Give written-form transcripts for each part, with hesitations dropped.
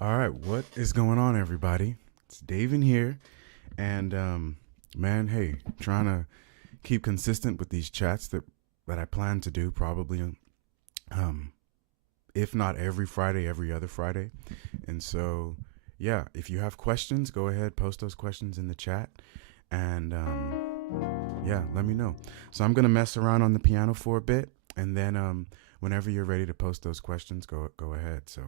All right, what is going on, everybody? It's Dave in here, and man, hey, trying to keep consistent with these chats that I plan to do probably, um, if not every Friday, every other Friday. And so, yeah, if you have questions, go ahead, post those questions in the chat, and yeah, let me know. So I'm gonna mess around on the piano for a bit, and then whenever you're ready to post those questions, go ahead. So.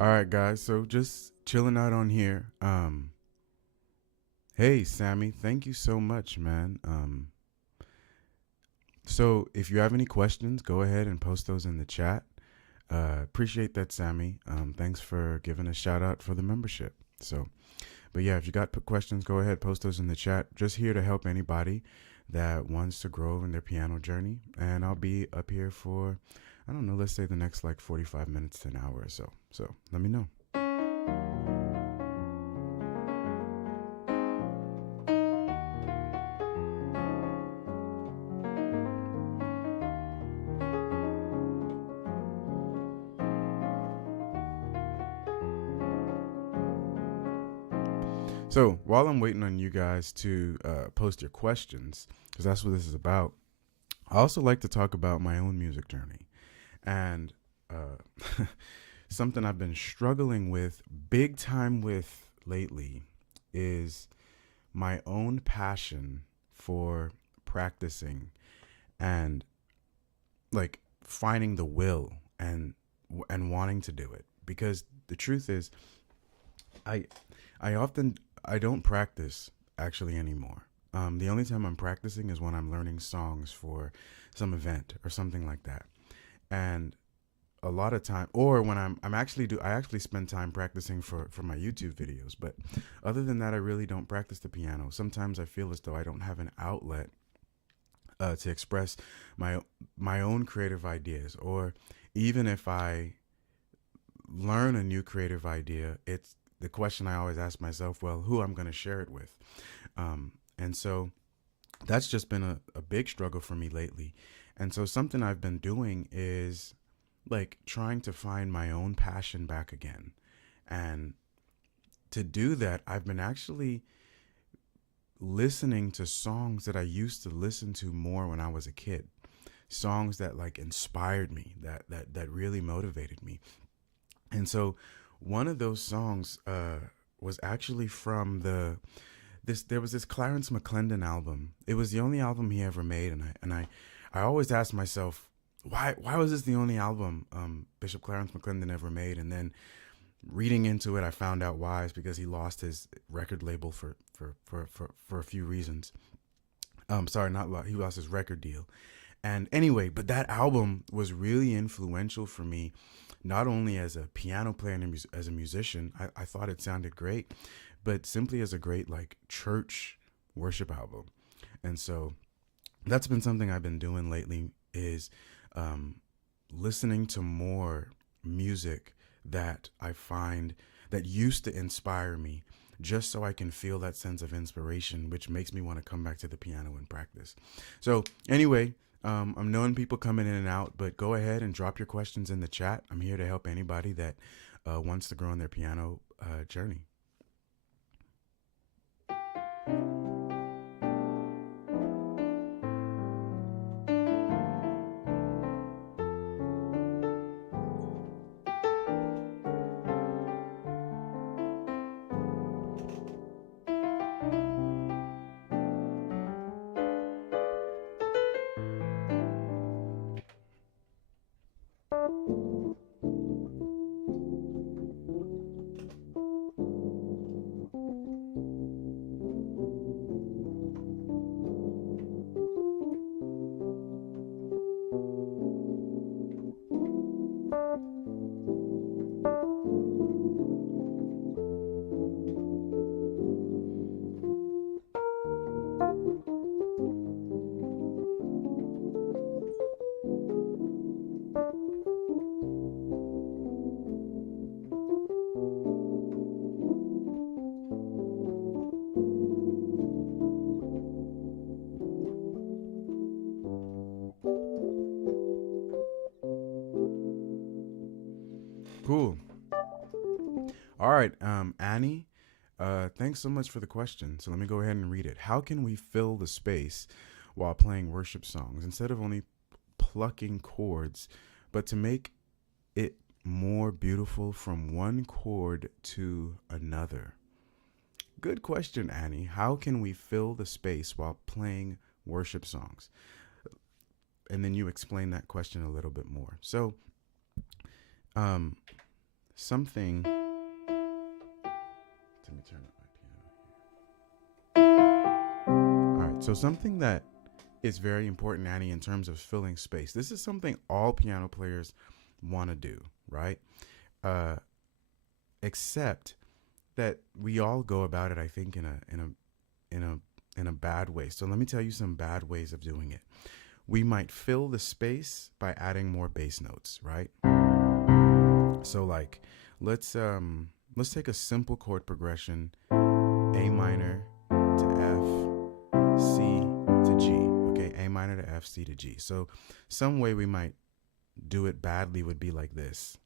All right, guys. So just chilling out on here. Hey, Sammy, thank you so much, man. So if you have any questions, go ahead and post those in the chat. Appreciate that, Sammy. Thanks for giving a shout out for the membership. So, but yeah, if you got questions, go ahead, post those in the chat. Just here to help anybody that wants to grow in their piano journey. And I'll be up here for, I don't know, let's say the next like 45 minutes to an hour or so. So let me know. So while I'm waiting on you guys to post your questions, because that's what this is about, I also like to talk about my own music journey. And something I've been struggling with big time with lately is my own passion for practicing and like finding the will and wanting to do it, because the truth is I I often I don't practice actually anymore. The only time I'm practicing is when I'm learning songs for some event or something like that. And a lot of time, or when I'm actually do I actually spend time practicing for my YouTube videos. But other than that, I really don't practice the piano. Sometimes I feel as though I don't have an outlet to express my my own creative ideas, or even if I learn a new creative idea, it's the question I always ask myself, well, who I'm going to share it with. And so that's just been a big struggle for me lately. And so something I've been doing is like trying to find my own passion back again. And to do that, I've been actually listening to songs that I used to listen to more when I was a kid. Songs that like inspired me, that really motivated me. And so one of those songs was actually from there was this Clarence McClendon album. It was the only album he ever made, and I always asked myself, why was this the only album Bishop Clarence McClendon ever made? And then reading into it, I found out why. It's because he lost his record label for a few reasons. Sorry, not he lost his record deal. And anyway, but that album was really influential for me, not only as a piano player and as a musician. I thought it sounded great, but simply as a great like church worship album. And so that's been something I've been doing lately, is listening to more music that I find that used to inspire me, just so I can feel that sense of inspiration, which makes me want to come back to the piano and practice. So anyway, I'm knowing people coming in and out, but go ahead and drop your questions in the chat. I'm here to help anybody that wants to grow on their piano journey. Cool. All right, Annie, thanks so much for the question. So let me go ahead and read it. How can we fill the space while playing worship songs instead of only plucking chords, but to make it more beautiful from one chord to another? Good question, Annie. How can we fill the space while playing worship songs? And then you explain that question a little bit more. So, something. Let me turn up my piano here. All right. So something that is very important, Annie, in terms of filling space. This is something all piano players want to do, right? Except that we all go about it, I think, in a bad way. So let me tell you some bad ways of doing it. We might fill the space by adding more bass notes, right? So like, let's take a simple chord progression: A minor to F, C to G. Okay, A minor to F, C to G. So some way we might do it badly would be like this.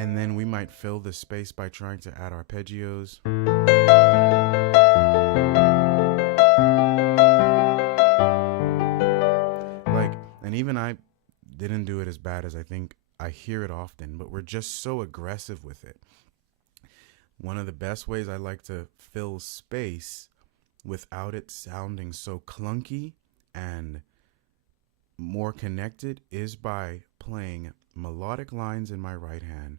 And then we might fill the space by trying to add arpeggios. And even I didn't do it as bad as I think I hear it often, but we're just so aggressive with it. One of the best ways I like to fill space without it sounding so clunky and more connected is by playing melodic lines in my right hand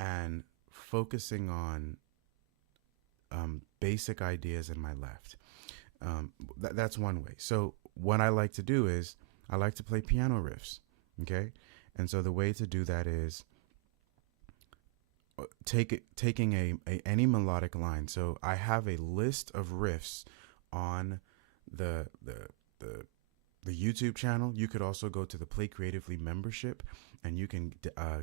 and focusing on basic ideas in my left. That's one way. So what I like to do is I like to play piano riffs, okay? And so the way to do that is taking any melodic line. So I have a list of riffs on the YouTube channel. You could also go to the Play Creatively membership, and you can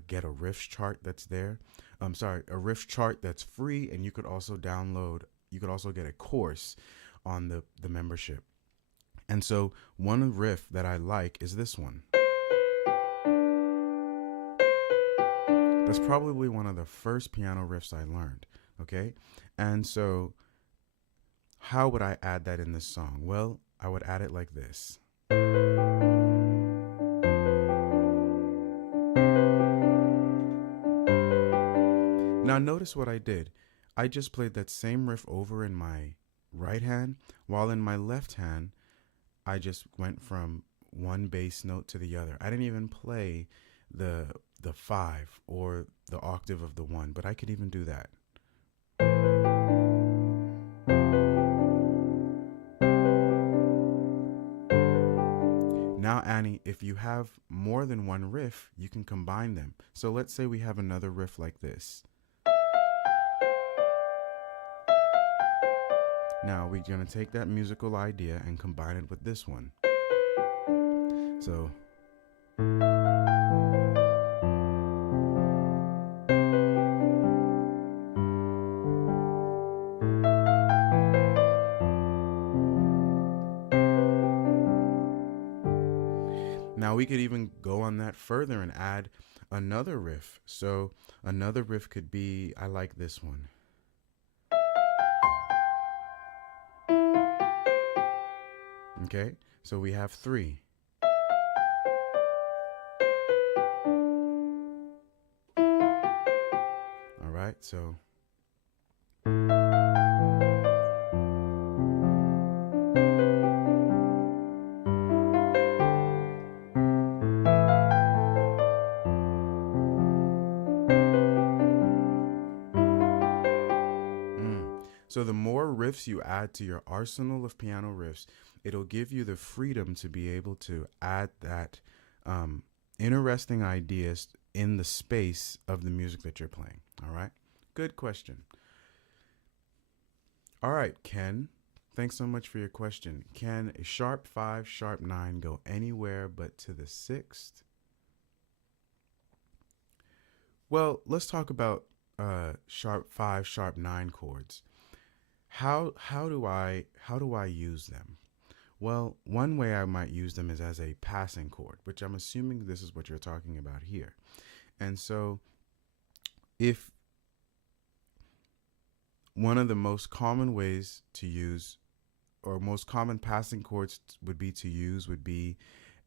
get a riff chart that's there. A riff chart that's free, and you could also get a course on the membership. And so one riff that I like is this one. That's probably one of the first piano riffs I learned, okay? And so how would I add that in this song? Well, I would add it like this. Now notice what I did. I just played that same riff over in my right hand, while in my left hand, I just went from one bass note to the other. I didn't even play the 5 or the octave of the 1, but I could even do that. Now, Annie, if you have more than one riff, you can combine them. So let's say we have another riff like this. Now we're going to take that musical idea and combine it with this one. So now we could even go on that further and add another riff. So another riff could be, I like this one. Okay, so we have 3. All right, so So the more riffs you add to your arsenal of piano riffs, it'll give you the freedom to be able to add that interesting ideas in the space of the music that you're playing. All right? Good question. All right, Ken, thanks so much for your question. Can a sharp 5, sharp 9 go anywhere but to the 6th? Well, let's talk about sharp 5, sharp 9 chords. How do I use them? Well, one way I might use them is as a passing chord, which I'm assuming this is what you're talking about here. And so if one of the most common ways to use, or most common passing chords would be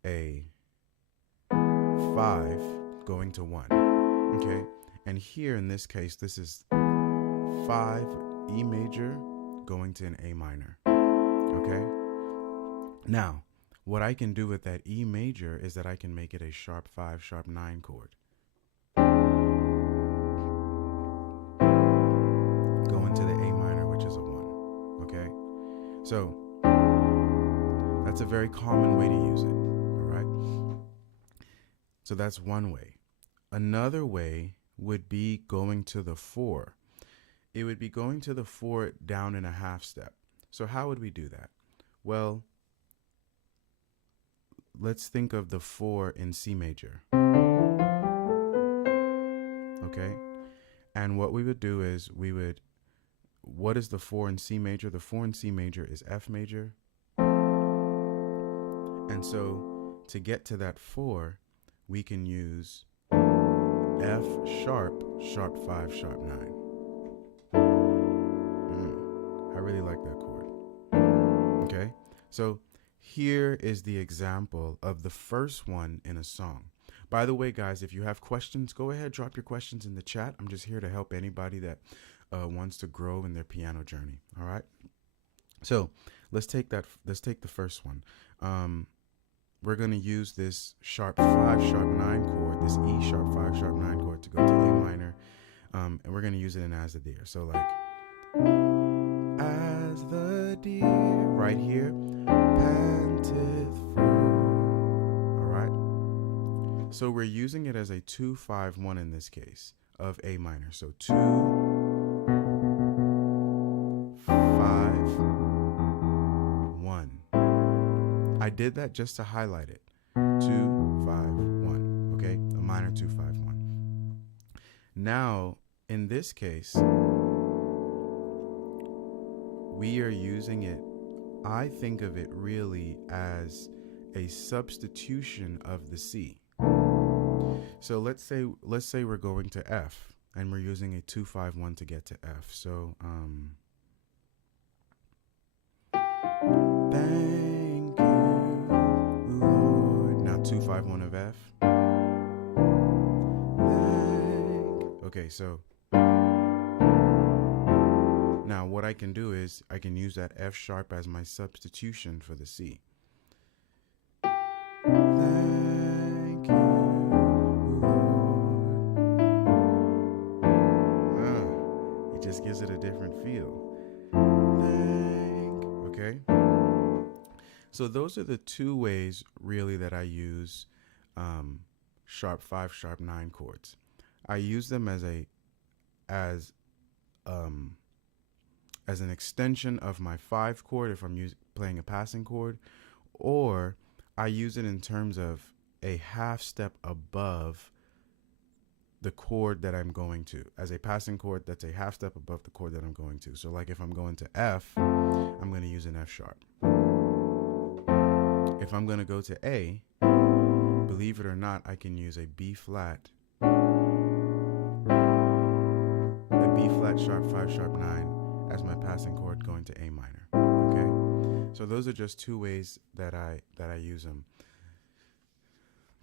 a 5 going to 1. Okay? And here in this case, this is 5 E major going to an A minor. Okay? Now, what I can do with that E major is that I can make it a sharp 5, sharp 9 chord. Going to the A minor, which is a 1. Okay? So, that's a very common way to use it. All right? So that's one way. Another way would be going to the 4. It would be going to the 4 down in a half step. So how would we do that? Well, let's think of the 4 in C major. Okay? And what we would do is what is the 4 in C major? The 4 in C major is F major. And so to get to that 4, we can use F sharp, sharp 5, sharp 9. I really like that chord. Okay, so here is the example of the first one in a song. By the way, guys, if you have questions, go ahead, drop your questions in the chat. I'm just here to help anybody that wants to grow in their piano journey. All right. So let's take the first one. We're going to use this sharp 5, sharp 9 chord, this E sharp 5, sharp 9 chord to go to A minor. And we're going to use it in As the Deer. So like, as the deer, right here, panteth for. All right. So we're using it as a 2, 5, 1 in this case of A minor. So 2, 5, 1. I did that just to highlight it. 2, 5, 1. Okay, a minor 2, 5, 1. Now, in this case, we are using it, I think of it really as a substitution of the C. So let's say we're going to F and we're using a 2, 5, 1 to get to F. So thank you, Lord. Now 2, 5, 1 of F. Okay, so Now, what I can do is I can use that F sharp as my substitution for the C. Thank you, Lord. It just gives it a different feel. Okay? So those are the two ways really that I use sharp 5, sharp 9 chords. I use them as an extension of my 5 chord if I'm playing a passing chord, or I use it in terms of a half step above the chord that I'm going to. As a passing chord, that's a half step above the chord that I'm going to. So like if I'm going to F, I'm going to use an F sharp. If I'm going to go to A, believe it or not, I can use a B flat sharp 5 sharp 9 as my passing chord going to A minor. Okay? So those are just two ways that I use them.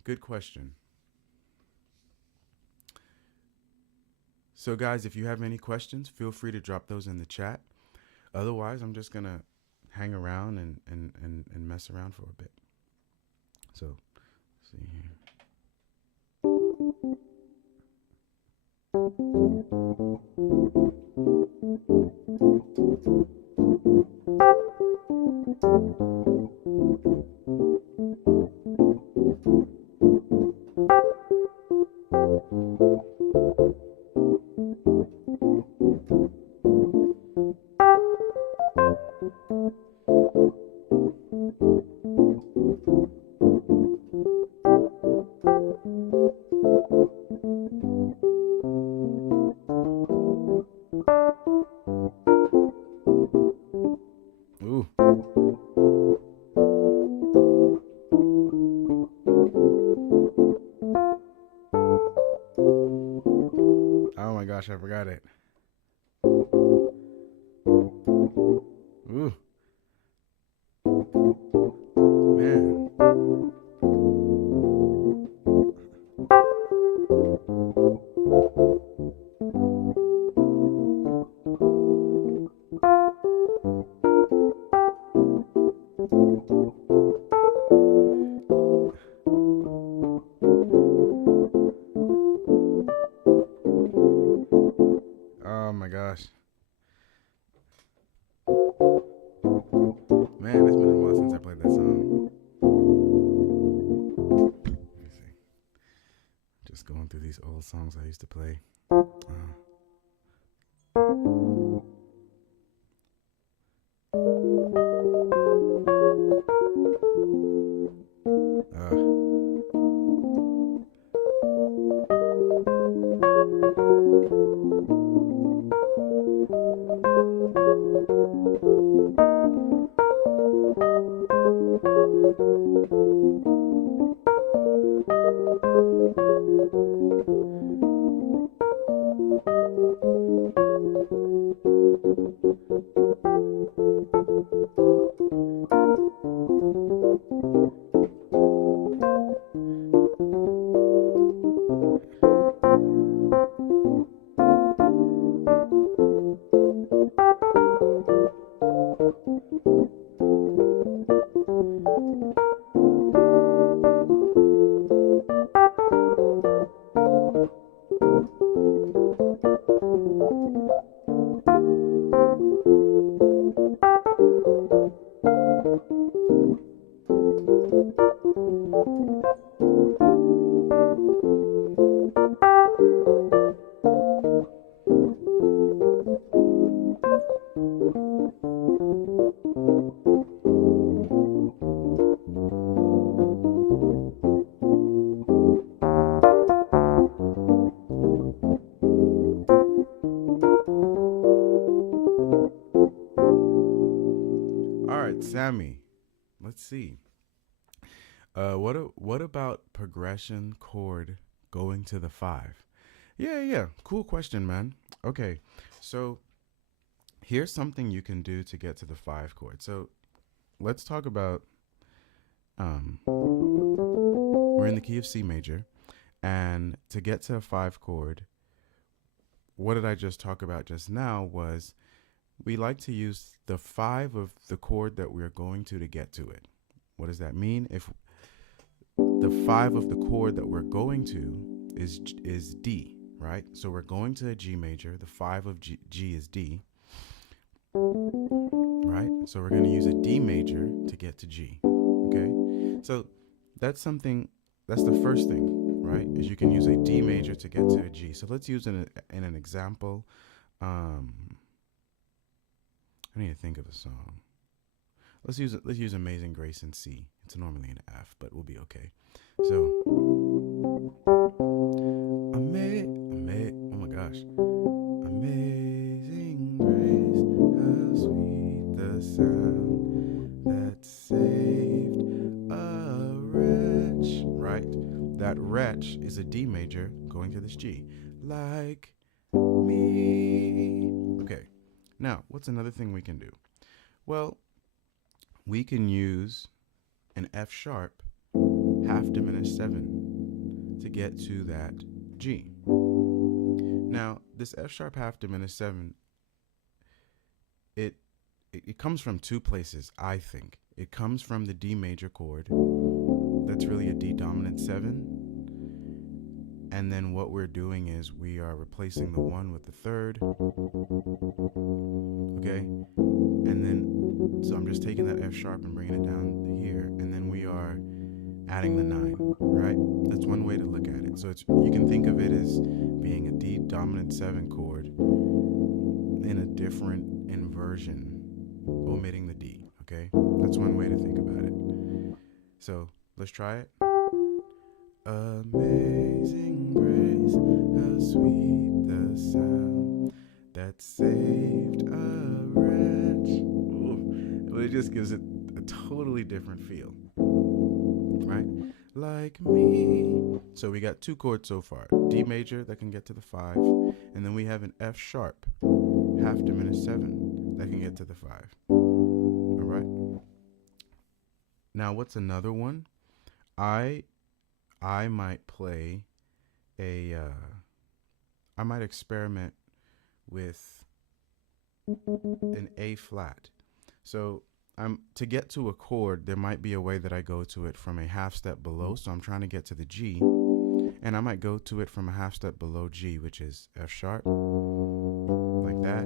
Good question. So guys, if you have any questions, feel free to drop those in the chat. Otherwise, I'm just gonna hang around and mess around for a bit. So, let's see here. Ooh. Oh my gosh, I forgot it. Ooh. Man. Oh my gosh. Man, it's been a while since I played that song. Let me see. Just going through these old songs I used to play. Sammy, let's see. What about progression chord going to the 5? Yeah. Cool question, man. Okay, so here's something you can do to get to the 5 chord. So let's talk about we're in the key of C major, and to get to a 5 chord, what did I just talk about just now was we like to use the 5 of the chord that we're going to get to it. What does that mean? If the 5 of the chord that we're going to is D, right? So we're going to a G major. The 5 of G is D, right? So we're going to use a D major to get to G, okay? So that's the first thing, right? Is you can use a D major to get to a G. So let's use in an example. I need to think of a song. Let's use Amazing Grace in C. It's normally an F, but we'll be okay. So oh my gosh. Amazing grace, how sweet the sound that saved a wretch. Right? That wretch is a D major going to this G. Like me. Okay. Now, what's another thing we can do? Well, we can use an F sharp half diminished 7 to get to that G. Now, this F sharp half diminished 7, it comes from 2 places, I think. It comes from the D major chord. That's really a D dominant 7. And then what we're doing is we are replacing the 1 with the 3rd. Okay? And then, so I'm just taking that F sharp and bringing it down to here. And then we are adding the 9, right? That's one way to look at it. So you can think of it as being a D dominant 7 chord in a different inversion, omitting the D, okay? That's one way to think about it. So let's try it. Amazing grace, how sweet the sound that saved a wretch. Ooh, it just gives it a totally different feel, right? Like me. So we got 2 chords so far. D major that can get to the 5, and then we have an F sharp half diminished 7 that can get to the 5. All right. Now, what's another one? I might play I might experiment with an A flat. So to get to a chord, there might be a way that I go to it from a half step below. So I'm trying to get to the G, and I might go to it from a half step below G, which is F sharp, like that.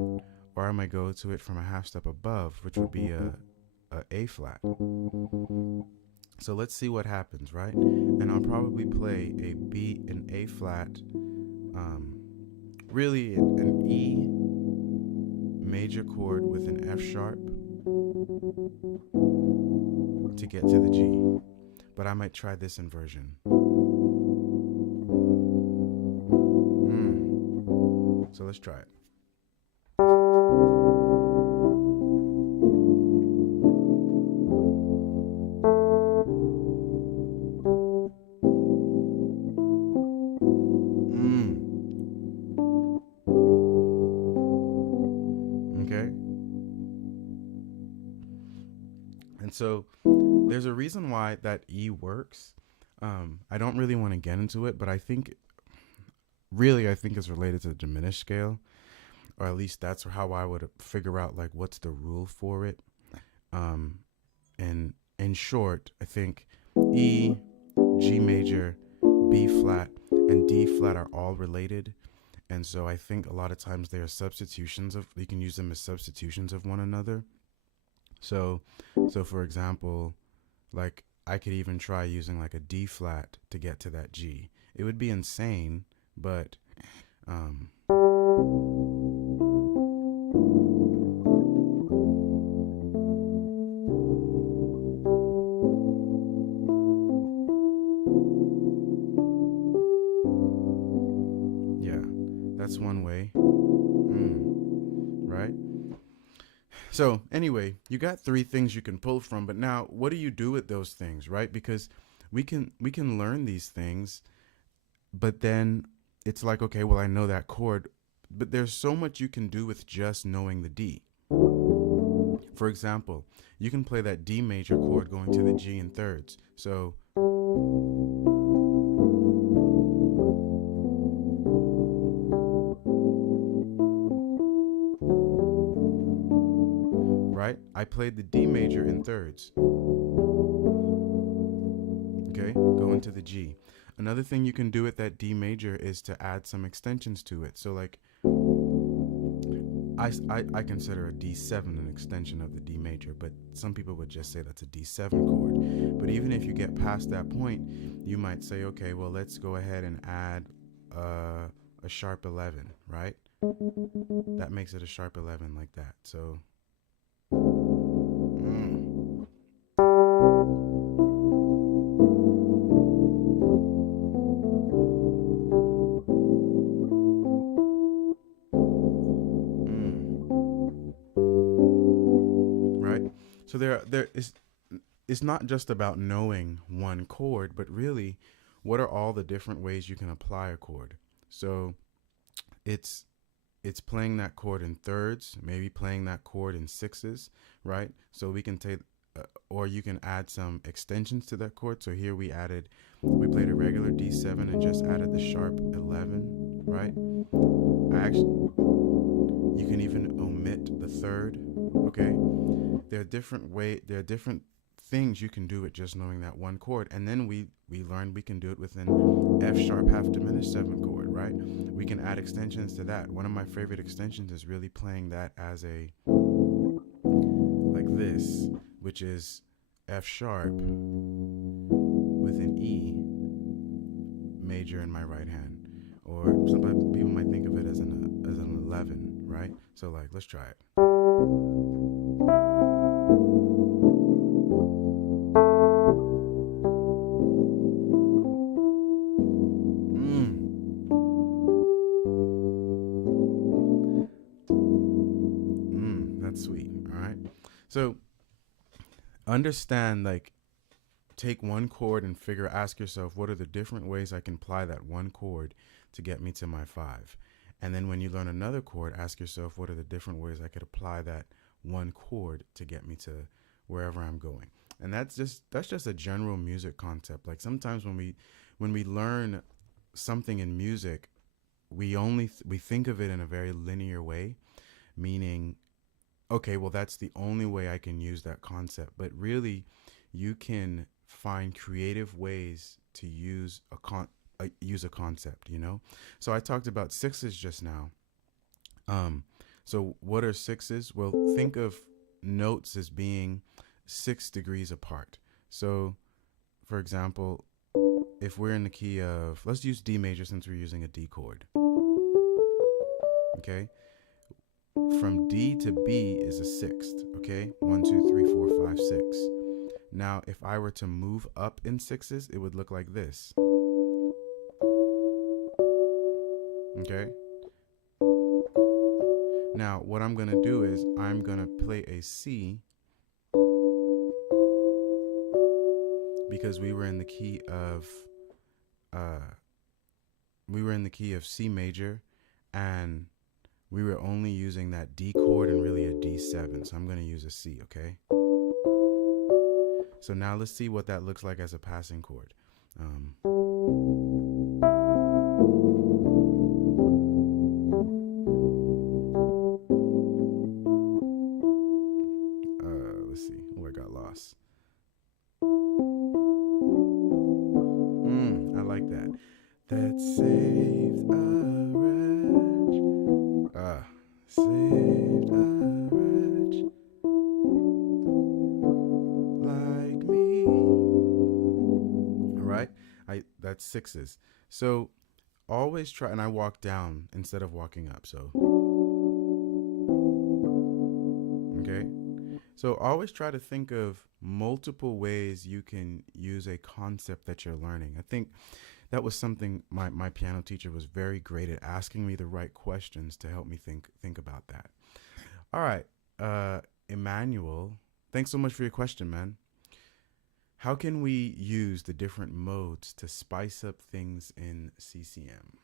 Or I might go to it from a half step above, which would be a flat. So let's see what happens, right? And I'll probably play an A flat, really an E major chord with an F sharp to get to the G. But I might try this inversion. So let's try it. So there's a reason why that E works. I don't really want to get into it, but I think it's related to the diminished scale, or at least that's how I would figure out like what's the rule for it. And in short, I think E, G major, B flat, and D flat are all related. And so I think a lot of times they are substitutions of, you can use them as substitutions of one another. So for example, like I could even try using like a D flat to get to that G. It would be insane, but yeah, that's one way. Right? So anyway, you got 3 things you can pull from, but now what do you do with those things, right? Because we can learn these things, but then it's like, okay, well, I know that chord, but there's so much you can do with just knowing the D. For example, you can play that D major chord going to the G in thirds. So I played the D major in thirds. Okay, go into the G. Another thing you can do with that D major is to add some extensions to it. So like I consider a D7 an extension of the D major, but some people would just say that's a D7 chord. But even if you get past that point, you might say, okay, well, let's go ahead and add a sharp 11, right? That makes it a sharp 11 like that. So, mm, mm, right? So there is, it's not just about knowing one chord, but really, what are all the different ways you can apply a chord? So it's it's playing that chord in thirds, maybe playing that chord in sixes, right? So we can take, or you can add some extensions to that chord. So here we played a regular D7 and just added the sharp 11, right? You can even omit the third, okay? There are different things you can do with just knowing that one chord. And then we learned we can do it with an F sharp half diminished 7 chord, right? We can add extensions to that. One of my favorite extensions is really playing that as a, like this, which is F sharp with an E major in my right hand. Or some people might think of it as an 11, right? So like, let's try it. That's sweet. All right. So understand, like, take one chord and ask yourself, what are the different ways I can apply that one chord to get me to my 5? And then when you learn another chord, ask yourself, what are the different ways I could apply that one chord to get me to wherever I'm going? And that's just a general music concept. Like sometimes when we learn something in music, we think of it in a very linear way, meaning, okay, well, that's the only way I can use that concept. But really, you can find creative ways to use a concept, you know? So I talked about sixes just now. So what are sixes? Well, think of notes as being 6 degrees apart. So, for example, if we're in the key of, let's use D major since we're using a D chord. Okay? From D to B is a sixth, okay? 1, 2, 3, 4, 5, 6. Now, if I were to move up in sixes, it would look like this. Okay? Now, what I'm going to do is I'm going to play a C because we were in the key of C major, and we were only using that D chord and really a D7. So I'm going to use a C, okay? So now let's see what that looks like as a passing chord. Let's see. Oh, I got lost. I like that. That saved a wretch. Saved a wretch like me. All right. That's sixes. So always try, and I walk down instead of walking up. So, okay. So always try to think of multiple ways you can use a concept that you're learning. I think that was something my piano teacher was very great at, asking me the right questions to help me think about that. All right. Emmanuel, thanks so much for your question, man. How can we use the different modes to spice up things in CCM?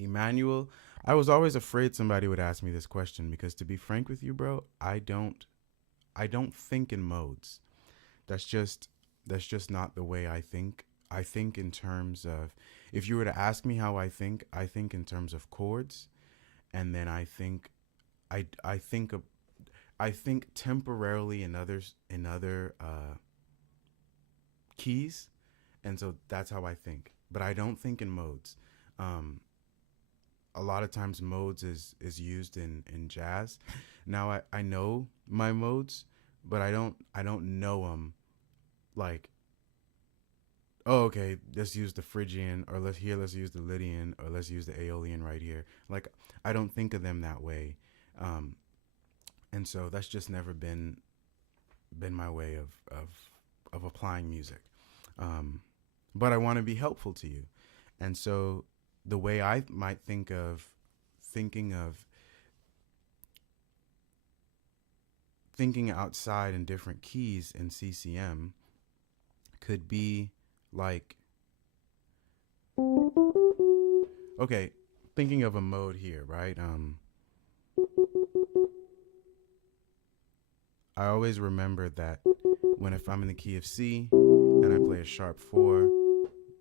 Emmanuel, I was always afraid somebody would ask me this question because, to be frank with you, bro, I don't think in modes. That's just not the way I think. I think in terms of, if you were to ask me how I think in terms of chords, and then I think I think temporarily in other keys, and so that's how I think. But I don't think in modes. Um, a lot of times modes is used in jazz. Now I know my modes, but I don't know them like, oh, okay, let's use the Phrygian, or let's use the Lydian, or let's use the Aeolian right here. Like, I don't think of them that way, um, and so that's just never been my way of applying music. Um, but I want to be helpful to you, and so the way I might thinking of thinking outside in different keys in CCM could be like, okay, thinking of a mode here, right? I always remember that when if I'm in the key of C and I play a sharp four,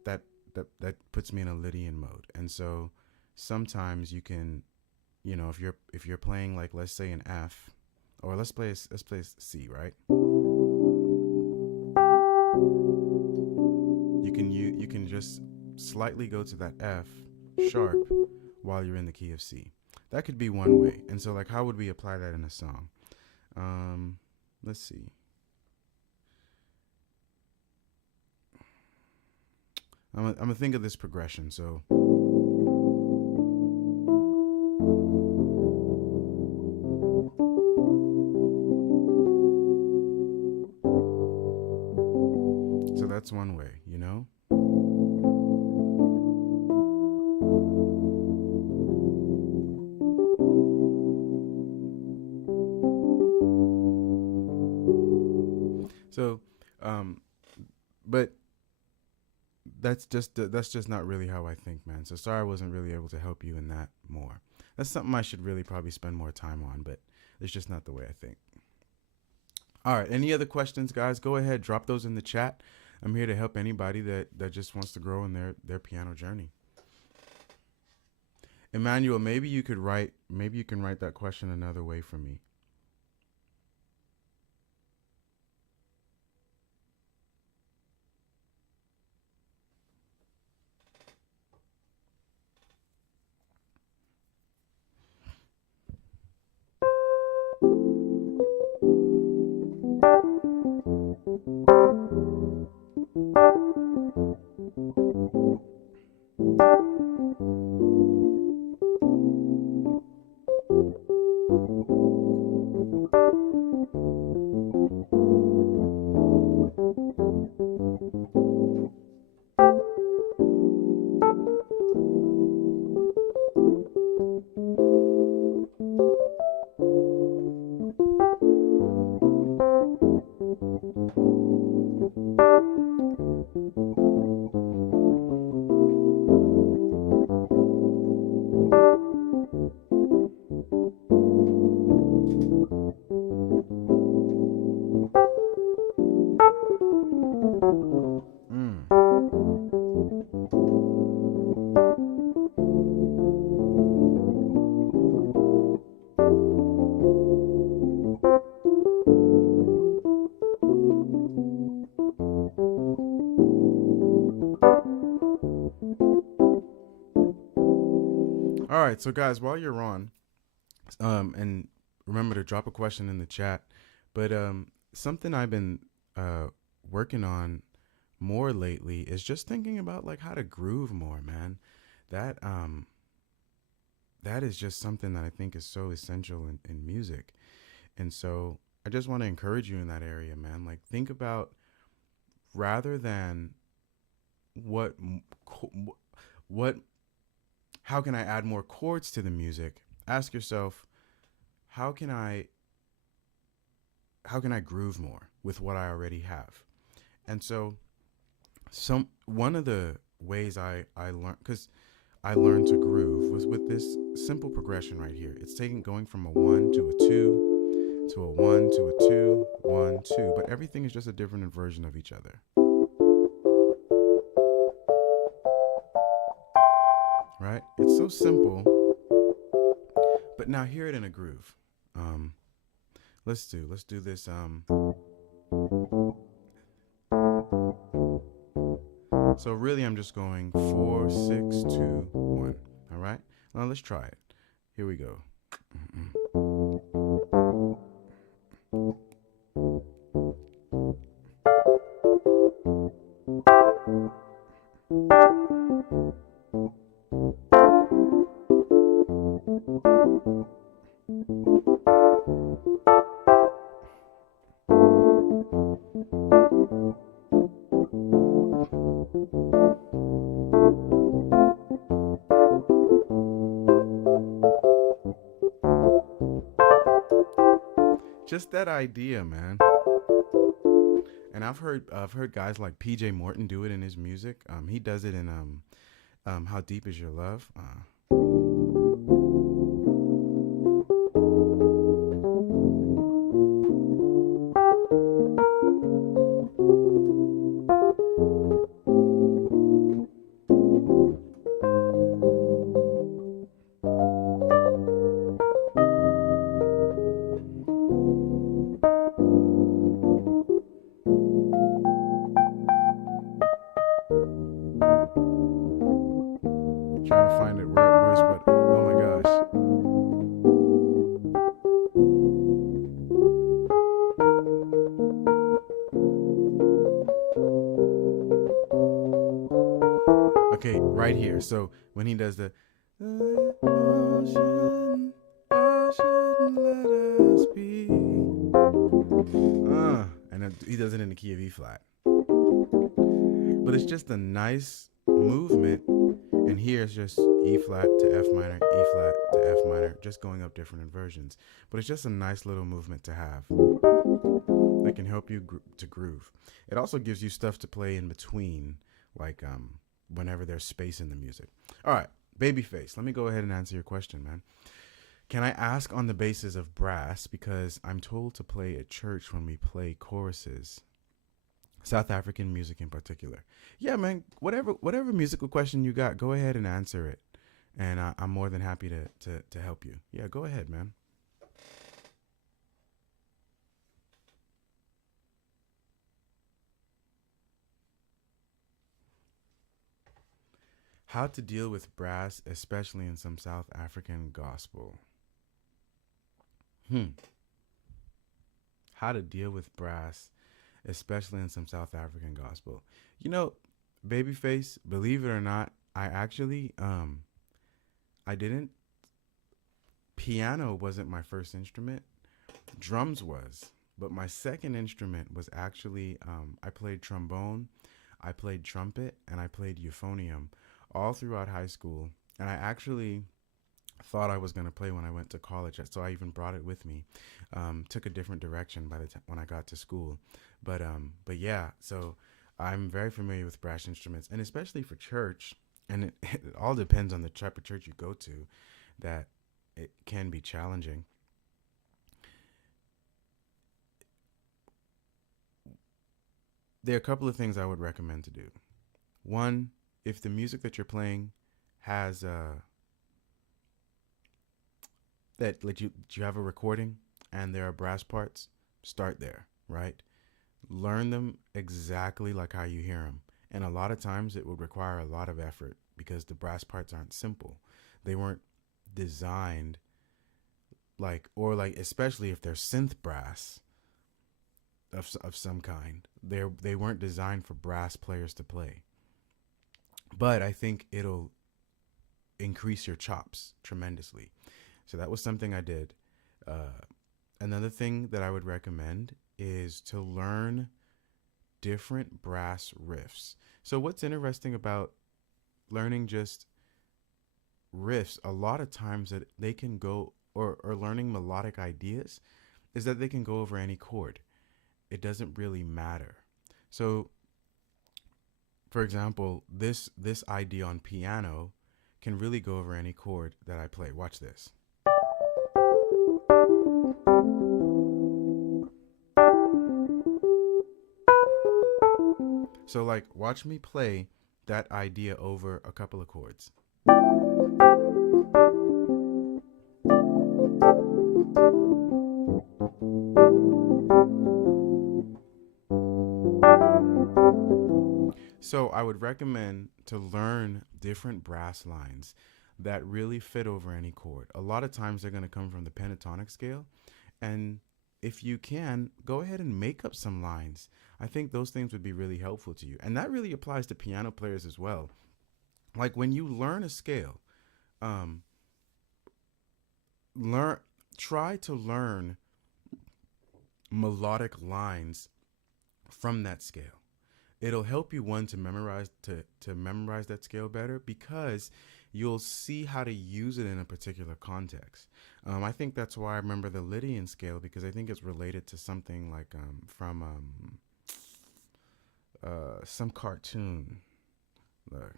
that that puts me in a Lydian mode. And so sometimes you can, if you're playing, like, let's say an F, or let's play C, right? You can just slightly go to that F sharp while you're in the key of C. That could be one way. And so, like, how would we apply that in a song? Let's see. I'm gonna think of this progression. So that's one way. So, but that's just not really how I think, man. So sorry I wasn't really able to help you in that more. That's something I should really probably spend more time on, but it's just not the way I think. All right, any other questions, guys? Go ahead, drop those in the chat. I'm here to help anybody that just wants to grow in their piano journey. Emmanuel, maybe you can write that question another way for me. Mm. All right, so guys, while you're on, and remember to drop a question in the chat. But something I've been working on more lately is just thinking about, like, how to groove more, man. That that is just something that I think is so essential in music. And so I just want to encourage you in that area, man. Like, think about, rather than what what how can I add more chords to the music? Ask yourself, how can I groove more with what I already have? And so one of the ways I learned, because I learned to groove, was with this simple progression right here. It's going from a 1 to a 2 to a 1 to a 2, 1, 2, but everything is just a different version of each other. Right? It's so simple, but now hear it in a groove. let's do this. So really, I'm just going 4, 6, 2, 1. All right. Now let's try it. Here we go. Just that idea, man. And I've heard guys like PJ Morton do it in his music. He does it in How Deep Is Your Love? Trying to find it where it's, but oh my gosh. Okay, right here. So when he does the ocean, ocean, let us be. And he does it in the key of E flat. But it's just a nice movement. And here it's just E flat to F minor, E flat to F minor, just going up different inversions. But it's just a nice little movement to have that can help you to groove. It also gives you stuff to play in between, like whenever there's space in the music. All right, Babyface, let me go ahead and answer your question, man. Can I ask on the basis of brass? Because I'm told to play at church when we play choruses. South African music in particular. Yeah, man, whatever musical question you got, go ahead and answer it. And I'm more than happy to help you. Yeah, go ahead, man. How to deal with brass, especially in some South African gospel. How to deal with brass, especially in some South African gospel. You know, Babyface, believe it or not, I actually, I didn't, piano wasn't my first instrument. Drums was, but my second instrument was actually, I played trombone, I played trumpet, and I played euphonium all throughout high school. And I actually thought I was going to play when I went to college, so I even brought it with me. Took a different direction by the time when I got to school. But yeah, so I'm very familiar with brass instruments, and especially for church. And it all depends on the type of church you go to, that it can be challenging. There are a couple of things I would recommend to do. One, if the music that you're playing has that like you have a recording and there are brass parts, start there, right? Learn them exactly like how you hear them. And a lot of times it would require a lot of effort because the brass parts aren't simple. They weren't designed like especially if they're synth brass of some kind. They weren't designed for brass players to play. But I think it'll increase your chops tremendously. So that was something I did. Another thing that I would recommend is to learn different brass riffs. So what's interesting about learning just riffs, a lot of times that they can go, or learning melodic ideas, is that they can go over any chord. It doesn't really matter. So, for example, this idea on piano can really go over any chord that I play. Watch this. So like, watch me play that idea over a couple of chords. So I would recommend to learn different brass lines that really fit over any chord. A lot of times they're going to come from the pentatonic scale. And if you can, go ahead and make up some lines. I think those things would be really helpful to you. And that really applies to piano players as well. Like when you learn a scale, um, learn try to learn melodic lines from that scale. It'll help you one to memorize that scale better because you'll see how to use it in a particular context. I think that's why I remember the Lydian scale because I think it's related to something like from some cartoon. Look.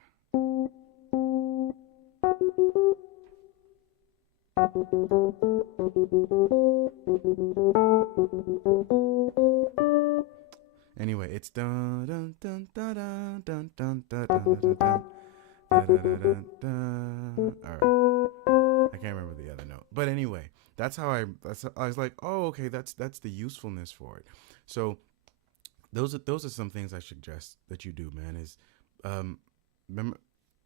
Anyway, it's dun dun dun dun dun dun dun dun dun dun dun dun. All right, I can't remember the other note, but anyway, I was like, oh, okay, that's the usefulness for it. So those are some things I suggest that you do, man. Is remember,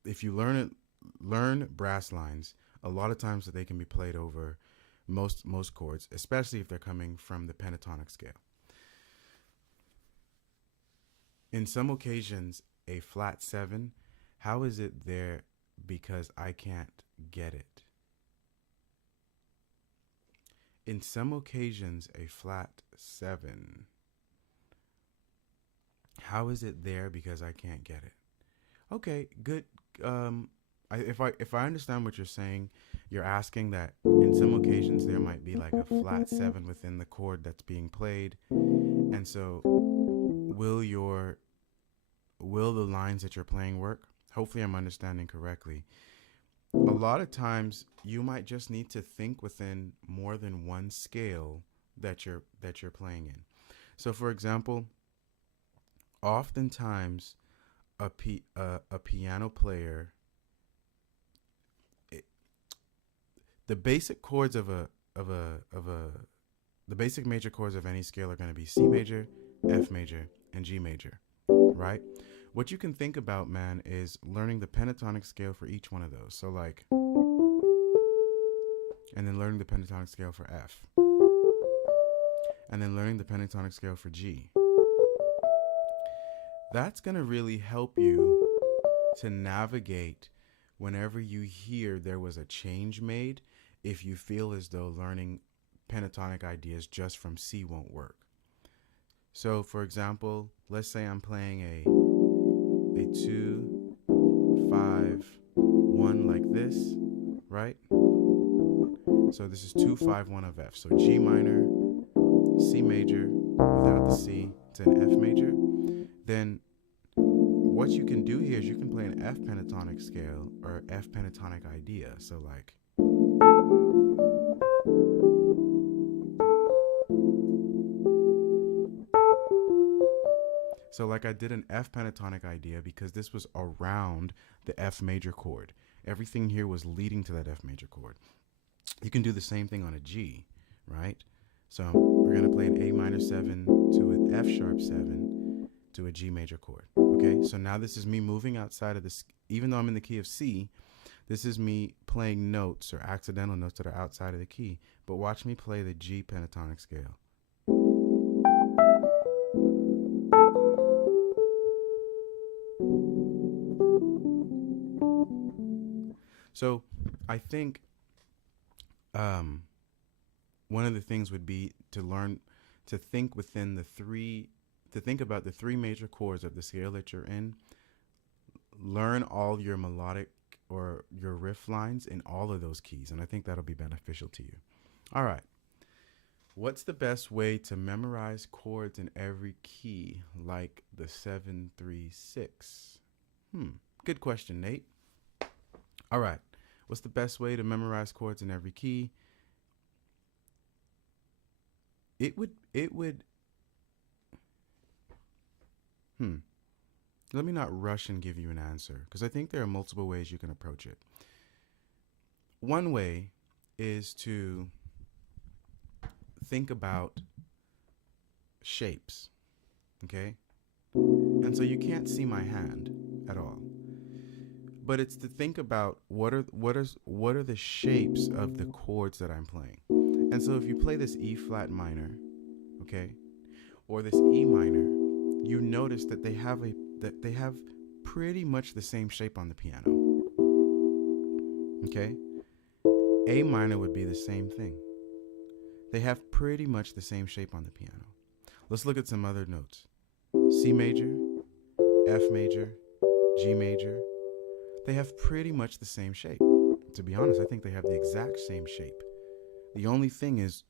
if you learn brass lines, a lot of times that they can be played over most chords, especially if they're coming from the pentatonic scale. In some occasions, a flat 7, how is it there because I can't get it? In some occasions, a flat 7, how is it there because I can't get it? Okay, good. If I understand what you're saying, you're asking that in some occasions there might be like a flat 7 within the chord that's being played, and so will the lines that you're playing work? Hopefully I'm understanding correctly. A lot of times you might just need to think within more than one scale that you're playing in. So for example, oftentimes a piano player, the basic chords of a the basic major chords of any scale are going to be C major, F major, and G major, right? What you can think about, man, is learning the pentatonic scale for each one of those. So like, and then learning the pentatonic scale for F, and then learning the pentatonic scale for G. That's going to really help you to navigate whenever you hear there was a change made, if you feel as though learning pentatonic ideas just from C won't work. So for example, let's say I'm playing a 2 5 1 like this, right? So this is 2 5 1 of F. So G minor, C major without the C to an F major. Then what you can do here is you can play an F pentatonic scale or F pentatonic idea. So like, I did an F pentatonic idea because this was around the F major chord. Everything here was leading to that F major chord. You can do the same thing on a G, right? So we're going to play an A minor 7 to an F sharp 7 to a G major chord. Okay, so now this is me moving outside of this. Even though I'm in the key of C, this is me playing notes or accidental notes that are outside of the key. But watch me play the G pentatonic scale. So I think one of the things would be to learn to think within to think about the 3 major chords of the scale that you're in. Learn all your melodic or your riff lines in all of those keys, and I think that'll be beneficial to you. All right. What's the best way to memorize chords in every key, like the 7-3-6? Good question, Nate. All right. What's the best way to memorize chords in every key? It would let me not rush and give you an answer, because I think there are multiple ways you can approach it. One way is to think about shapes, okay? And so you can't see my hand at all. But it's to think about what are the shapes of the chords that I'm playing. And so if you play this E flat minor, okay, or this E minor, you notice that they have pretty much the same shape on the piano. Okay? A minor would be the same thing. They have pretty much the same shape on the piano. Let's look at some other notes. C major, F major, G major. They have pretty much the same shape. To be honest, I think they have the exact same shape. The only thing is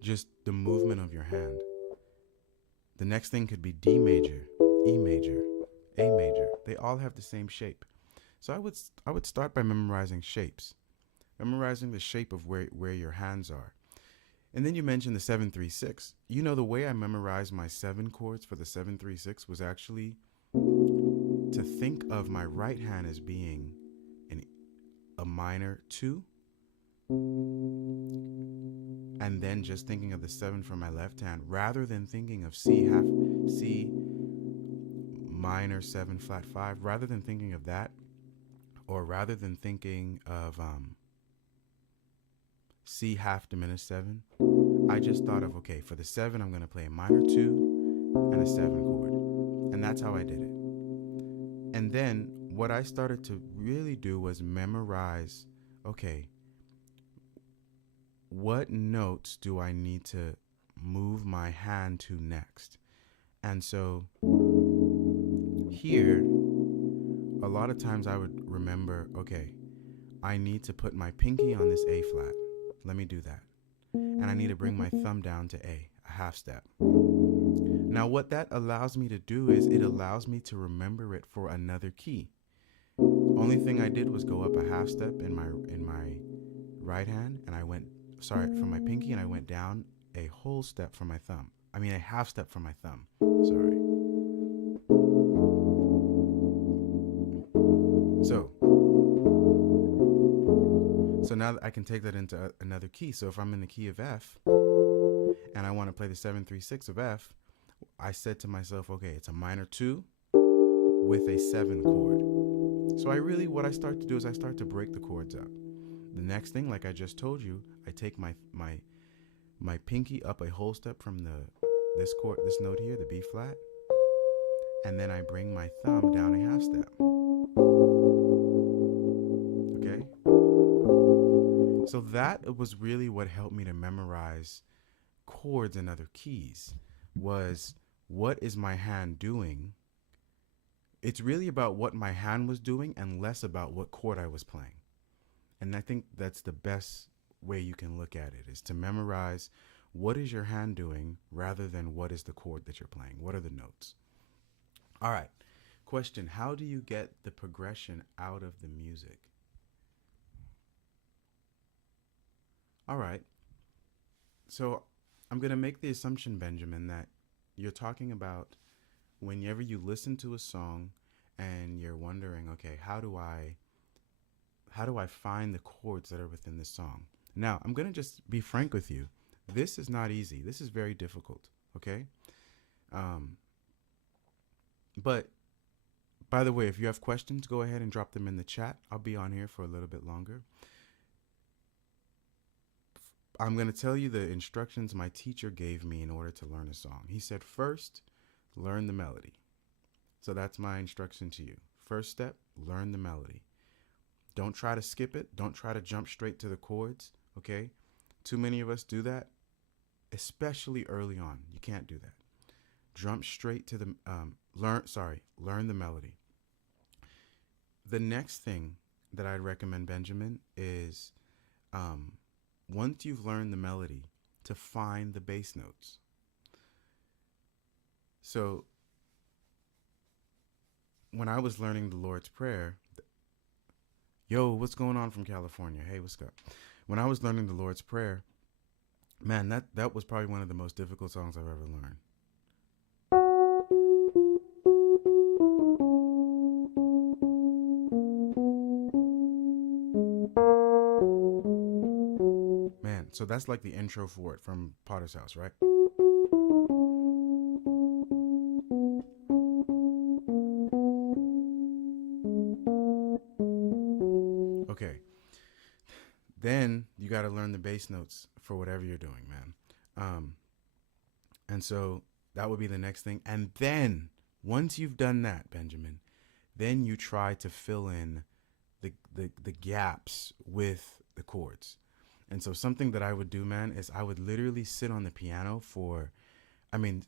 just the movement of your hand. The next thing could be D major, E major, A major. They all have the same shape. So I would start by memorizing shapes. Memorizing the shape of where your hands are. And then you mentioned the 7-3-6. You know, the way I memorized my 7 chords for the 7-3-6 was actually to think of my right hand as being a minor 2, and then just thinking of the 7 for my left hand, rather than thinking of C minor 7 flat 5, rather than thinking of that, or rather than thinking of C half diminished 7, I just thought of, okay, for the 7, I'm going to play a minor 2 and a 7 chord. And that's how I did it. And then what I started to really do was memorize, okay, what notes do I need to move my hand to next? And so here, a lot of times I would remember, okay, I need to put my pinky on this A flat. Let me do that. And I need to bring my thumb down to a half step. Now what that allows me to do is it allows me to remember it for another key. Only thing I did was go up a half step in my right hand, and I went, from my pinky, and I went down a whole step from my thumb. I mean a half step from my thumb. Sorry. So now I can take that into another key. So if I'm in the key of F and I want to play the 7-3-6 of F, I said to myself, okay, it's a minor 2 with a 7 chord. So what I start to do is I start to break the chords up. The next thing, like I just told you, I take my pinky up a whole step from this note here, the B flat, and then I bring my thumb down a half step. Okay? So that was really what helped me to memorize chords and other keys, was what is my hand doing? It's really about what my hand was doing and less about what chord I was playing. And I think that's the best way you can look at it, is to memorize what is your hand doing rather than what is the chord that you're playing. What are the notes? All right. Question: how do you get the progression out of the music? All right. So I'm going to make the assumption, Benjamin, that you're talking about whenever you listen to a song and you're wondering, okay, how do I find the chords that are within the song? Now, I'm going to just be frank with you. This is not easy. This is very difficult, okay? But by the way, if you have questions, go ahead and drop them in the chat. I'll be on here for a little bit longer. I'm going to tell you the instructions my teacher gave me in order to learn a song. He said, first, learn the melody. So that's my instruction to you. First step, learn the melody. Don't try to skip it. Don't try to jump straight to the chords, okay? Too many of us do that, especially early on. You can't do that. Jump straight to the, learn the melody. The next thing that I'd recommend, Benjamin, is once you've learned the melody, to find the bass notes. So when I was learning the Lord's Prayer, yo, what's going on from California? Hey, what's up? When I was learning the Lord's Prayer, man, that was probably one of the most difficult songs I've ever learned. Man, so that's like the intro for it from Potter's House, right? Then you got to learn the bass notes for whatever you're doing, man. And so that would be the next thing. And then once you've done that, Benjamin, then you try to fill in the gaps with the chords. And so something that I would do, man, is I would literally sit on the piano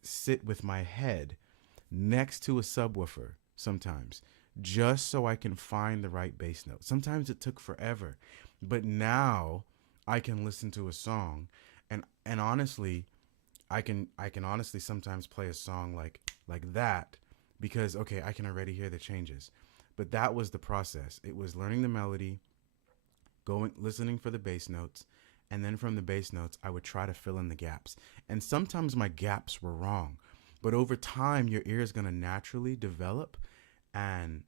sit with my head next to a subwoofer sometimes, just so I can find the right bass note. Sometimes it took forever, but now I can listen to a song and honestly, I can honestly sometimes play a song like that because okay, I can already hear the changes. But that was the process. It was learning the melody, listening for the bass notes, and then from the bass notes, I would try to fill in the gaps. And sometimes my gaps were wrong, but over time, your ear is going to naturally develop, and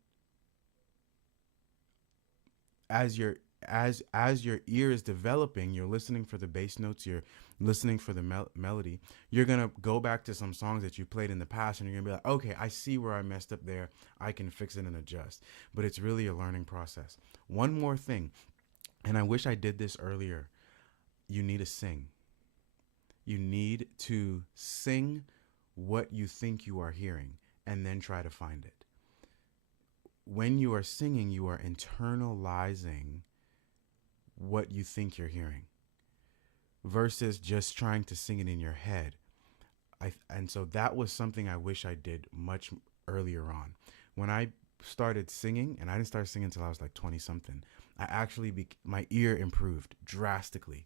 as your ear is developing, you're listening for the bass notes, you're listening for the melody. You're gonna go back to some songs that you played in the past, and you're gonna be like, okay, I see where I messed up there. I can fix it and adjust. But it's really a learning process. One more thing, and I wish I did this earlier. You need to sing. You need to sing what you think you are hearing, and then try to find it. When you are singing, you are internalizing what you think you're hearing versus just trying to sing it in your head. And so that was something I wish I did much earlier on. When I started singing, and I didn't start singing until I was like 20 something, my ear improved drastically.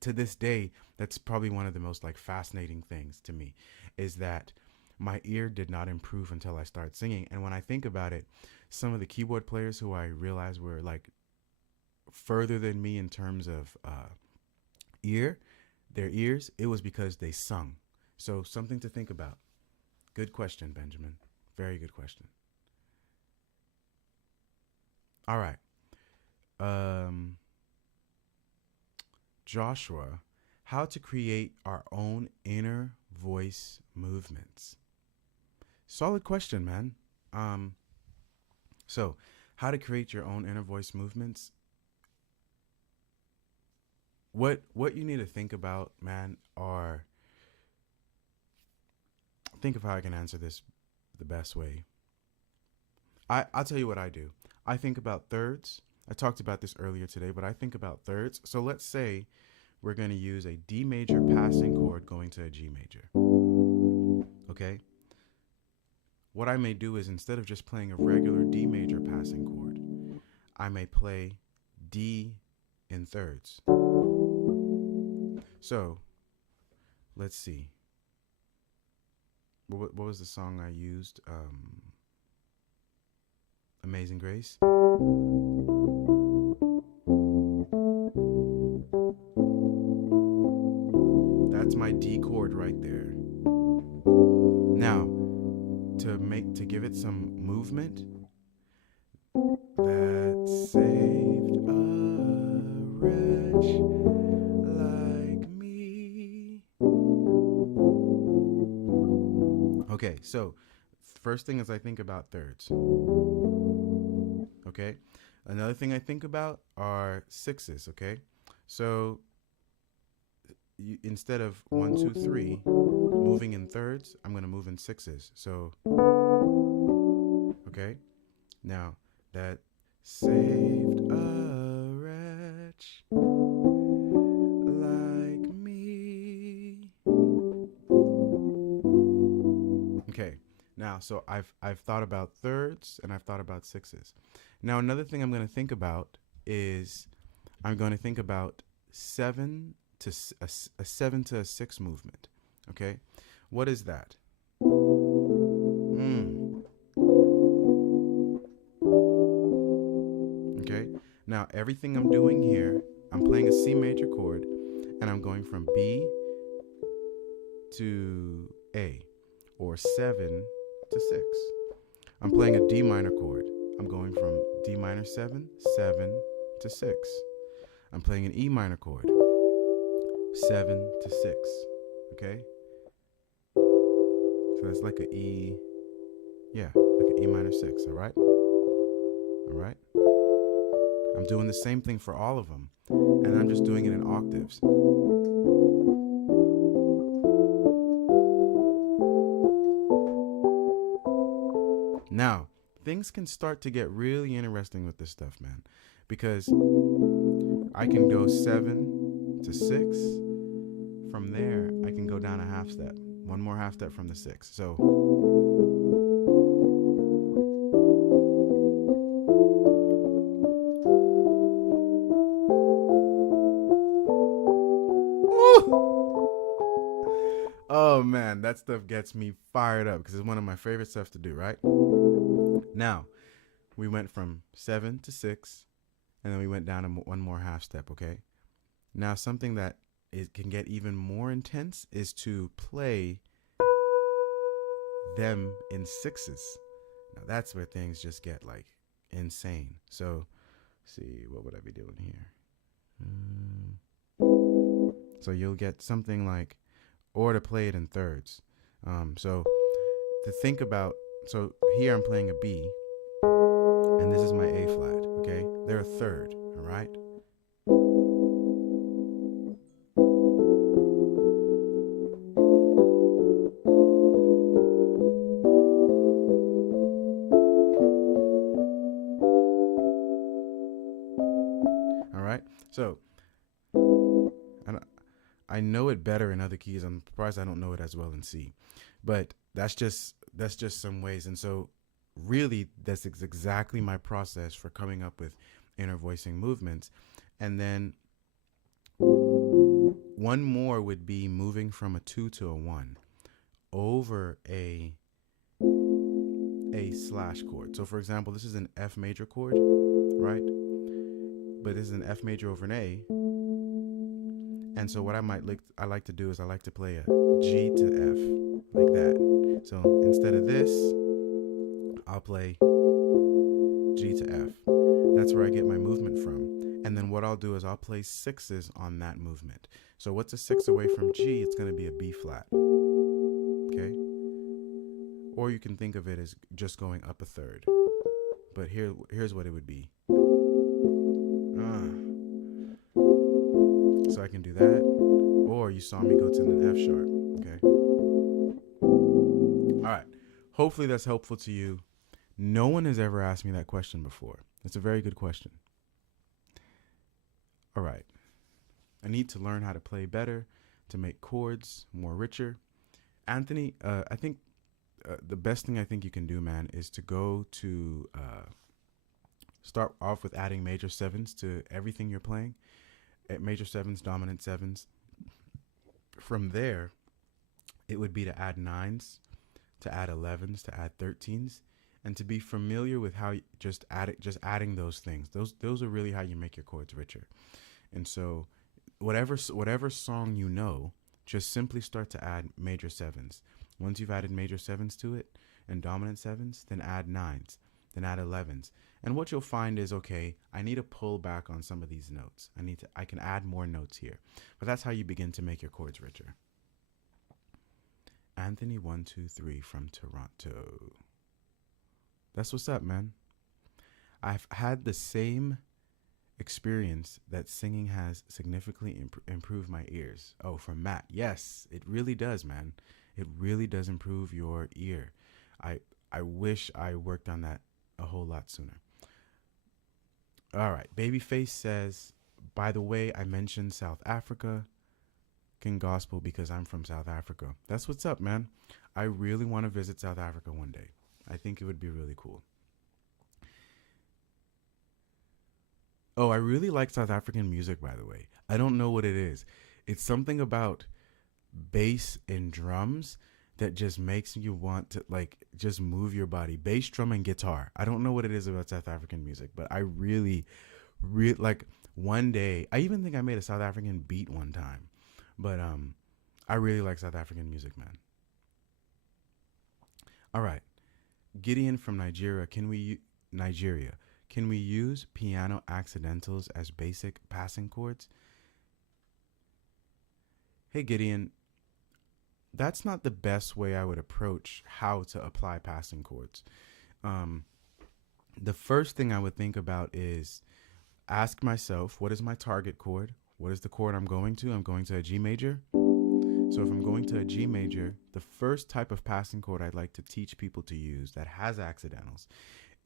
To this day, that's probably one of the most like fascinating things to me, is that my ear did not improve until I started singing. And when I think about it, some of the keyboard players who I realized were like further than me in terms of their ears, it was because they sung. So something to think about. Good question, Benjamin. Very good question. All right. Joshua, how to create our own inner voice movements. Solid question, man. So how to create your own inner voice movements. What you need to think about, man, think of how I can answer this the best way. I'll tell you what I do. I think about thirds. I talked about this earlier today, but I think about thirds. So let's say we're going to use a D major passing chord going to a G major. Okay? What I may do is, instead of just playing a regular D major passing chord, I may play D in thirds. So, let's see. What was the song I used? Amazing Grace. That's my D chord right there. Now, to give it some movement, that saved a wretch like me. Okay, so first thing is I think about thirds. Okay, another thing I think about are sixes. Okay, so instead of 1, 2, 3 moving in thirds, I'm going to move in sixes. So, okay, now that saved a wretch like me. Okay, now so I've thought about thirds and I've thought about sixes. Now another thing I'm going to think about is I'm going to think about a 7 to a 6 movement. Okay, what is that? Okay, now everything I'm doing here, I'm playing a C major chord and I'm going from B to A, or 7 to 6. I'm playing a D minor chord. I'm going from D minor 7, 7 to 6. I'm playing an E minor chord, 7 to 6. Okay? So that's like an E, like an E minor 6, all right? All right? I'm doing the same thing for all of them, and I'm just doing it in octaves. Now, things can start to get really interesting with this stuff, man, because I can go 7 to 6. From there, I can go down a half step, one more half step from the 6. So, oh man, that stuff gets me fired up because it's one of my favorite stuff to do, right? Now, we went from 7 to 6, and then we went down one more half step, okay? Now, something that it can get even more intense is to play them in 6s. Now, that's where things just get like insane. So, see, what would I be doing here? So you'll get something like, or to play it in thirds. So to think about, so here I'm playing a B, and this is my A flat, okay? They're a third, all right? All right? So, and I know it better in other keys. I'm surprised I don't know it as well in C. But that's just some ways. And so really that's exactly my process for coming up with inner voicing movements. And then one more would be moving from a 2 to a 1 over a slash chord. So for example, this is an F major chord, right? But this is an F major over an A. And so what I like to do is I like to play a G to F like that. So instead of this, I'll play G to F. That's where I get my movement from. And then what I'll do is I'll play 6s on that movement. So what's a 6 away from G? It's going to be a B flat. Okay? Or you can think of it as just going up a third. But here's what it would be. So I can do that. Or you saw me go to an F sharp. Okay? All right. Hopefully that's helpful to you. No one has ever asked me that question before. It's a very good question. All right. I need to learn how to play better, to make chords more richer. Anthony, I think the best thing I think you can do, man, is to go to start off with adding major 7s to everything you're playing. Major 7s, dominant 7s. From there, it would be to add 9s, to add 11s, to add 13s, and to be familiar with how just adding those things. Those are really how you make your chords richer. And so whatever song you know, just simply start to add major 7s. Once you've added major 7s to it and dominant 7s, then add 9s, then add 11s. And what you'll find is, okay, I need to pull back on some of these notes. I can add more notes here. But that's how you begin to make your chords richer. Anthony 123 from Toronto. That's what's up, man. I've had the same experience that singing has significantly improved my ears. Oh, from Matt. Yes, it really does, man. It really does improve your ear. I wish I worked on that a whole lot sooner. All right. Babyface says, by the way, I mentioned South Africa gospel because I'm from South Africa. That's what's up, man. I really want to visit South Africa one day. I think it would be really cool. Oh, I really like South African music, by the way. I don't know what it is. It's something about bass and drums that just makes you want to just move your body. Bass, drum, and guitar. I don't know what it is about South African music, but I really like one day. I even think I made a South African beat one time, but I really like South African music, man. All right, Gideon from Nigeria. Can we use piano accidentals as basic passing chords? Hey, Gideon. That's not the best way I would approach how to apply passing chords. The first thing I would think about is ask myself, what is my target chord? What is the chord I'm going to? I'm going to a G major. So if I'm going to a G major, the first type of passing chord I'd like to teach people to use that has accidentals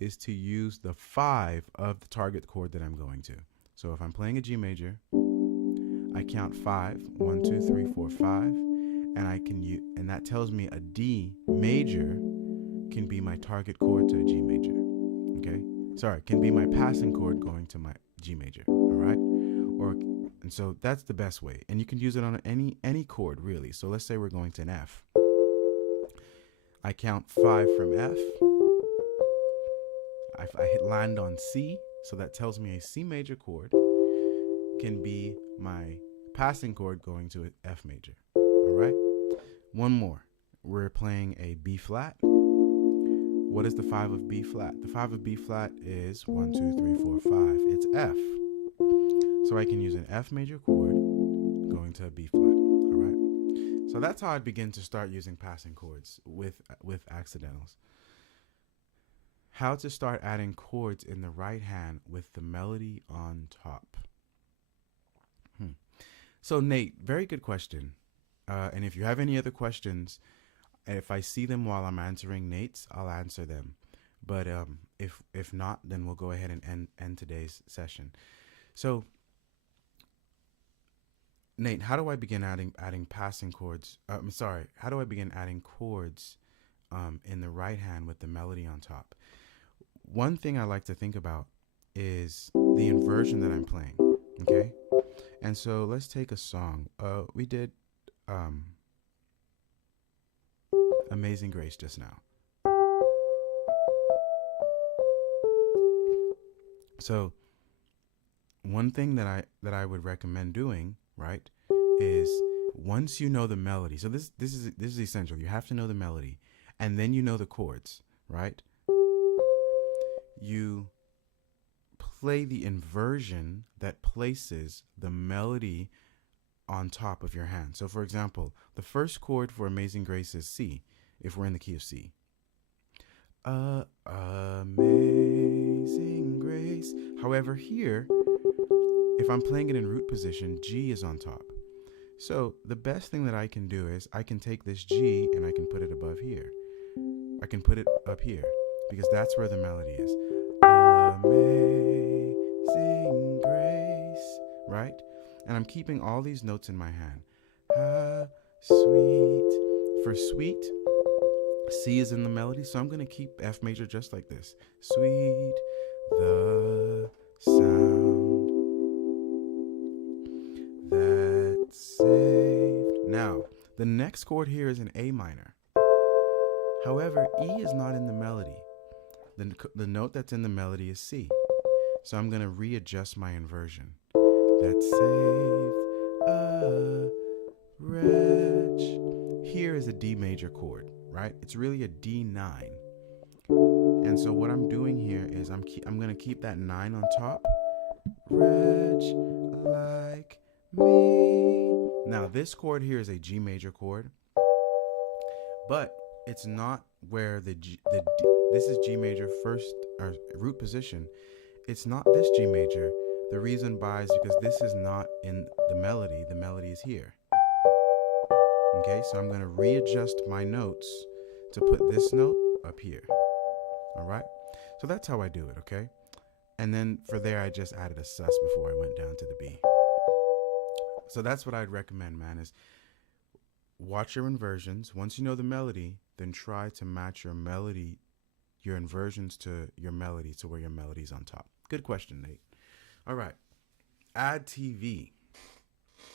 is to use the 5 of the target chord that I'm going to. So if I'm playing a G major, I count 5, 1, 2, 3, 4, 5, and I can use, and that tells me a D major can be my target chord to a G major. Okay, sorry, can be my passing chord going to my G major. All right, and so that's the best way, and you can use it on any chord really. So let's say we're going to an F. I count 5 from F. I hit land on C, so that tells me a C major chord can be my passing chord going to an F major. All right. One more. We're playing a B flat. What is the 5 of B flat? The 5 of B flat is 1, 2, 3, 4, 5. It's F. So I can use an F major chord going to a B flat. All right. So that's how I begin to start using passing chords with accidentals. How to start adding chords in the right hand with the melody on top. So Nate, very good question. And if you have any other questions, and if I see them while I'm answering Nate's, I'll answer them. But if not, then we'll go ahead and end today's session. So Nate, how do I begin adding passing chords? How do I begin adding chords in the right hand with the melody on top? One thing I like to think about is the inversion that I'm playing. Okay, and so let's take a song. We did Amazing Grace just now. So one thing that I would recommend doing, right, is once you know the melody. So this is essential. You have to know the melody, and then you know the chords, right? You play the inversion that places the melody on top of your hand. So for example, the first chord for Amazing Grace is C, if we're in the key of C. Amazing Grace. However, here, if I'm playing it in root position, G is on top. So the best thing that I can do is I can take this G and I can put it above here. I can put it up here because that's where the melody is. Amazing Grace, right? And I'm keeping all these notes in my hand. Sweet. For sweet, C is in the melody, so I'm going to keep F major just like this. Sweet, the sound that saved. Now, the next chord here is an A minor. However, E is not in the melody. The note that's in the melody is C. So I'm going to readjust my inversion. That saved a wretch. Here is a D major chord, right? It's really a D9. And so what I'm doing here is I'm going to keep that 9 on top. Wretch like me. Now this chord here is a G major chord, but it's not where this is G major first, or root position. It's not this G major. The reason why is because this is not in the melody. The melody is here. Okay, so I'm going to readjust my notes to put this note up here. All right, so that's how I do it. Okay, and then for there, I just added a sus before I went down to the B. So that's what I'd recommend, man, is watch your inversions. Once you know the melody, then try to match your melody, your inversions to your melody, to where your melody's on top. Good question, Nate. All right. Add TV.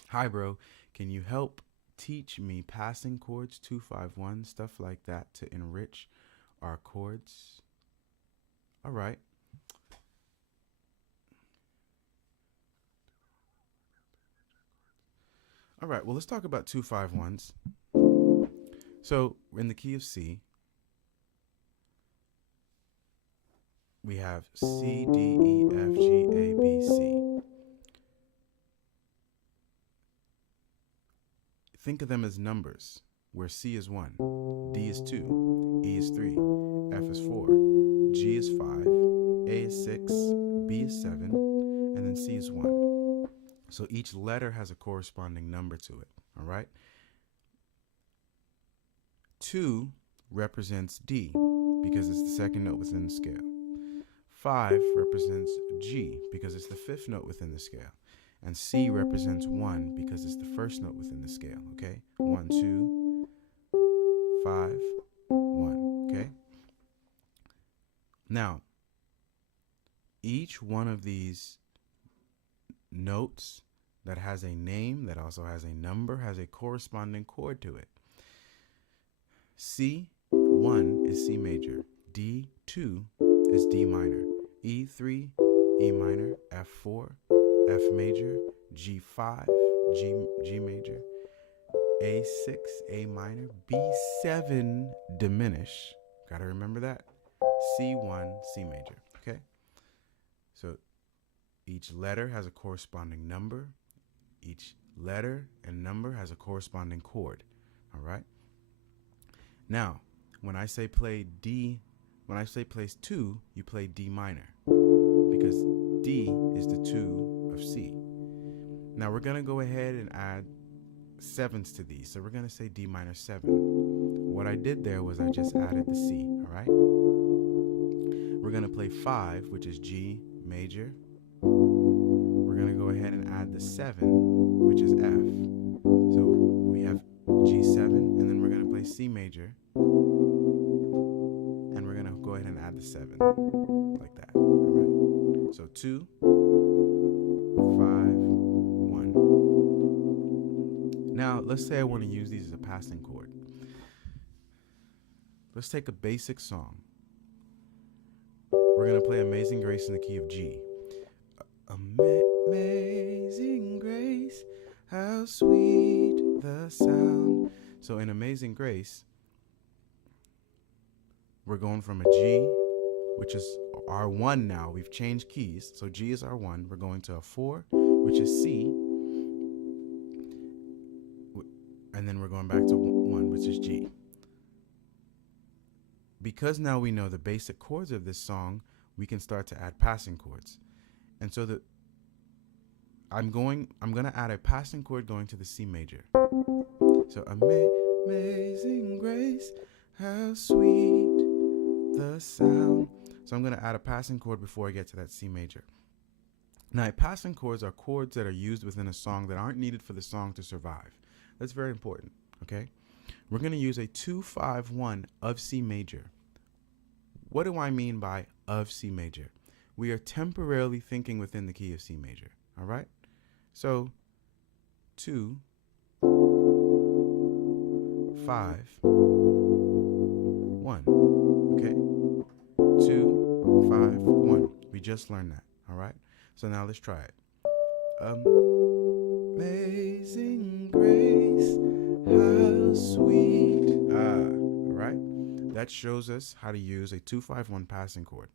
Hi, bro. Can you help teach me passing chords, 2-5-1, stuff like that to enrich our chords? All right. All right. Well, let's talk about 2-5-1s. So in the key of C, we have C, D, E, F, G, A, B, C. Think of them as numbers, where C is 1, D is 2, E is 3, F is 4, G is 5, A is 6, B is 7, and then then C is 1. So each letter has a corresponding number to it, all right? 2 represents D because it's the second note within the scale. 5 represents G because it's the fifth note within the scale. And C represents 1 because it's the first note within the scale, okay? 1, 2, 5, 1, okay? Now, each one of these notes that has a name, that also has a number, has a corresponding chord to it. C1 is C major. D2 is D minor. E3, E minor. F4, F major. G5, G major. A6, A minor. B7, diminish. Gotta remember that. C1, C major. Okay? So each letter has a corresponding number. Each letter and number has a corresponding chord. All right? Now, when I say play D, when I say place 2, you play D minor because D is the 2 of C. Now we're going to go ahead and add sevenths to these. So we're going to say D minor 7. What I did there was I just added the C, all right? We're going to play 5, which is G major. We're going to go ahead and add the 7, which is F. So we have G7, and then we're going to play C major. And we're going to go ahead and add the 7, like that. All right. So 2, 5, 1. Now, let's say I want to use these as a passing chord. Let's take a basic song. We're going to play Amazing Grace in the key of G. Amazing Grace, how sweet the sound. So in Amazing Grace, we're going from a G, which is our 1 now. We've changed keys. So G is our 1. We're going to a 4, which is C. And then we're going back to 1, which is G. Because now we know the basic chords of this song, we can start to add passing chords. And so I'm going to add a passing chord going to the C major. So Amazing Grace, how sweet the sound. So I'm going to add a passing chord before I get to that C major. Now, passing chords are chords that are used within a song that aren't needed for the song to survive. That's very important, okay? We're going to use a 2-5-1 of C major. What do I mean by of C major? We are temporarily thinking within the key of C major, all right? So 2, 5, 1, okay? 2, 5, 1. We just learned that, all right? So now let's try it. Amazing grace, how sweet. All right? That shows us how to use a 2-5-1 passing chord,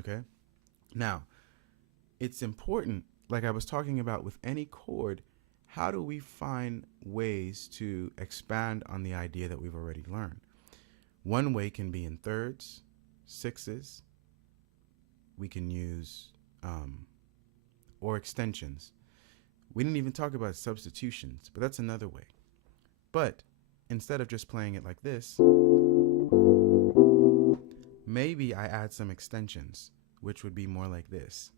okay? Now, it's important, like I was talking about with any chord, how do we find ways to expand on the idea that we've already learned? One way can be in thirds, sixes. We can use or extensions. We didn't even talk about substitutions, but that's another way. But instead of just playing it like this, maybe I add some extensions, which would be more like this.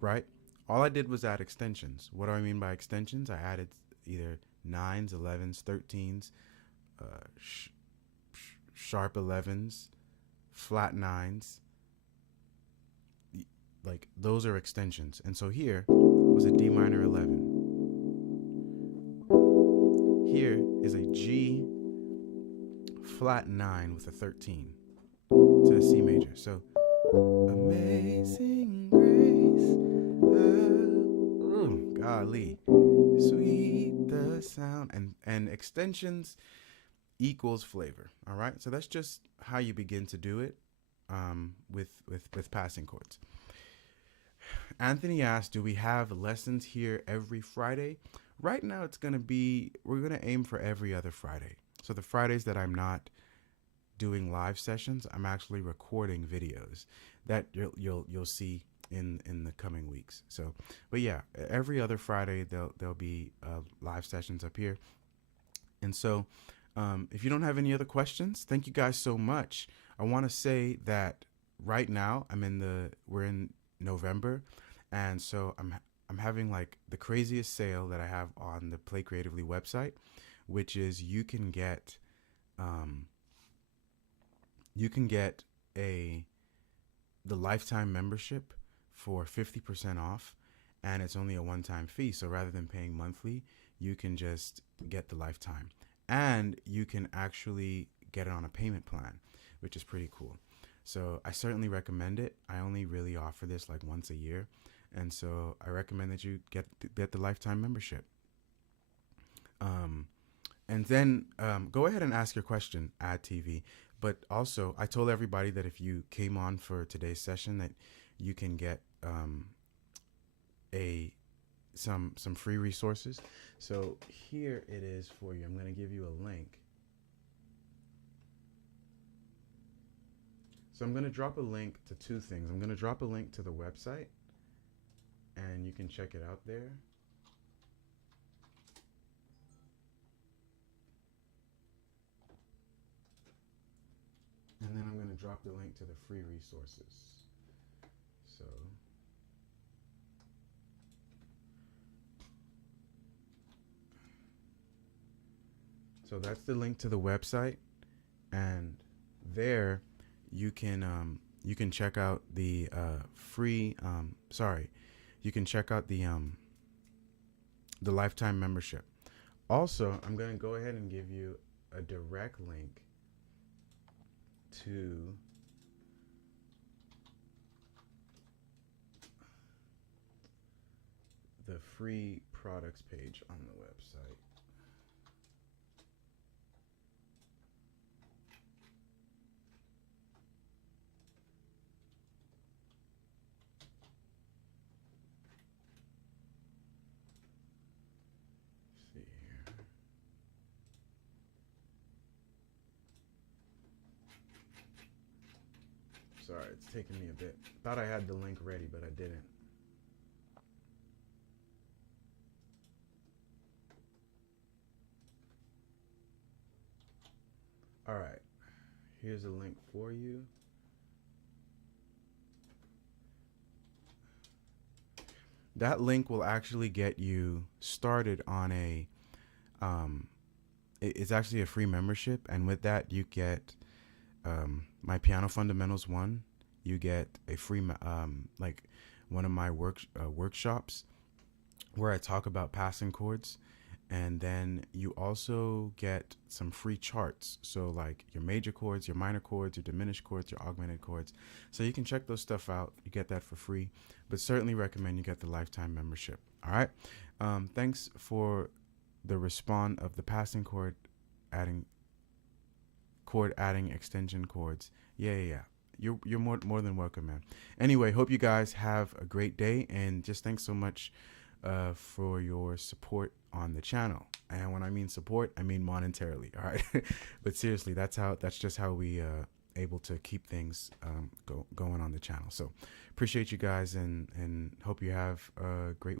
Right? All I did was add extensions. What do I mean by extensions? I added either 9s, 11s, 13s, sharp 11s, flat 9s. Like, those are extensions. And so here was a D minor 11. Here is a G flat 9 with a 13 to a C major. So, amazing grace, golly, sweet the sound. And extensions equals flavor. All right, so that's just how you begin to do it with passing chords. Anthony asked, do we have lessons here every Friday? Right now we're going to aim for every other Friday. So the Fridays that I'm not doing live sessions, I'm actually recording videos that you'll see in the coming weeks. So, but yeah, every other Friday there'll be live sessions up here. And so, if you don't have any other questions, thank you guys so much. I want to say that right now we're in November, and so I'm having like the craziest sale that I have on the Play Creatively website, which is um, you can get a the lifetime membership for 50% off, and it's only a one-time fee. So rather than paying monthly, you can just get the lifetime, and you can actually get it on a payment plan, which is pretty cool. So I certainly recommend it. I only really offer this like once a year, and so I recommend that you get the lifetime membership. Um, and then go ahead and ask your question, Ad TV. But also, I told everybody that if you came on for today's session, that you can get a some free resources. So here it is for you. I'm going to give you a link. So I'm going to drop a link to two things. I'm going to drop a link to the website, and you can check it out there. And then I'm going to drop the link to the free resources. So that's the link to the website, and there you can check out the free. You can check out the lifetime membership. Also, I'm going to go ahead and give you a direct link to the free products page on the website. See here. Sorry, it's taking me a bit. Thought I had the link ready, but I didn't. All right, here's a link for you. That link will actually get you started on it's actually a free membership, and with that you get my Piano Fundamentals 1. You get a free like one of my workshops where I talk about passing chords, and then you also get some free charts. So like your major chords, your minor chords, your diminished chords, your augmented chords. So you can check those stuff out. You get that for free, but certainly recommend you get the lifetime membership. All right. Thanks for the respond of the passing adding adding extension chords. Yeah. You're more than welcome, man. Anyway, hope you guys have a great day, and just thanks so much for your support on the channel. And when I mean support, I mean monetarily. All right, but seriously, that's just how we able to keep things going on the channel. So appreciate you guys, and hope you have a great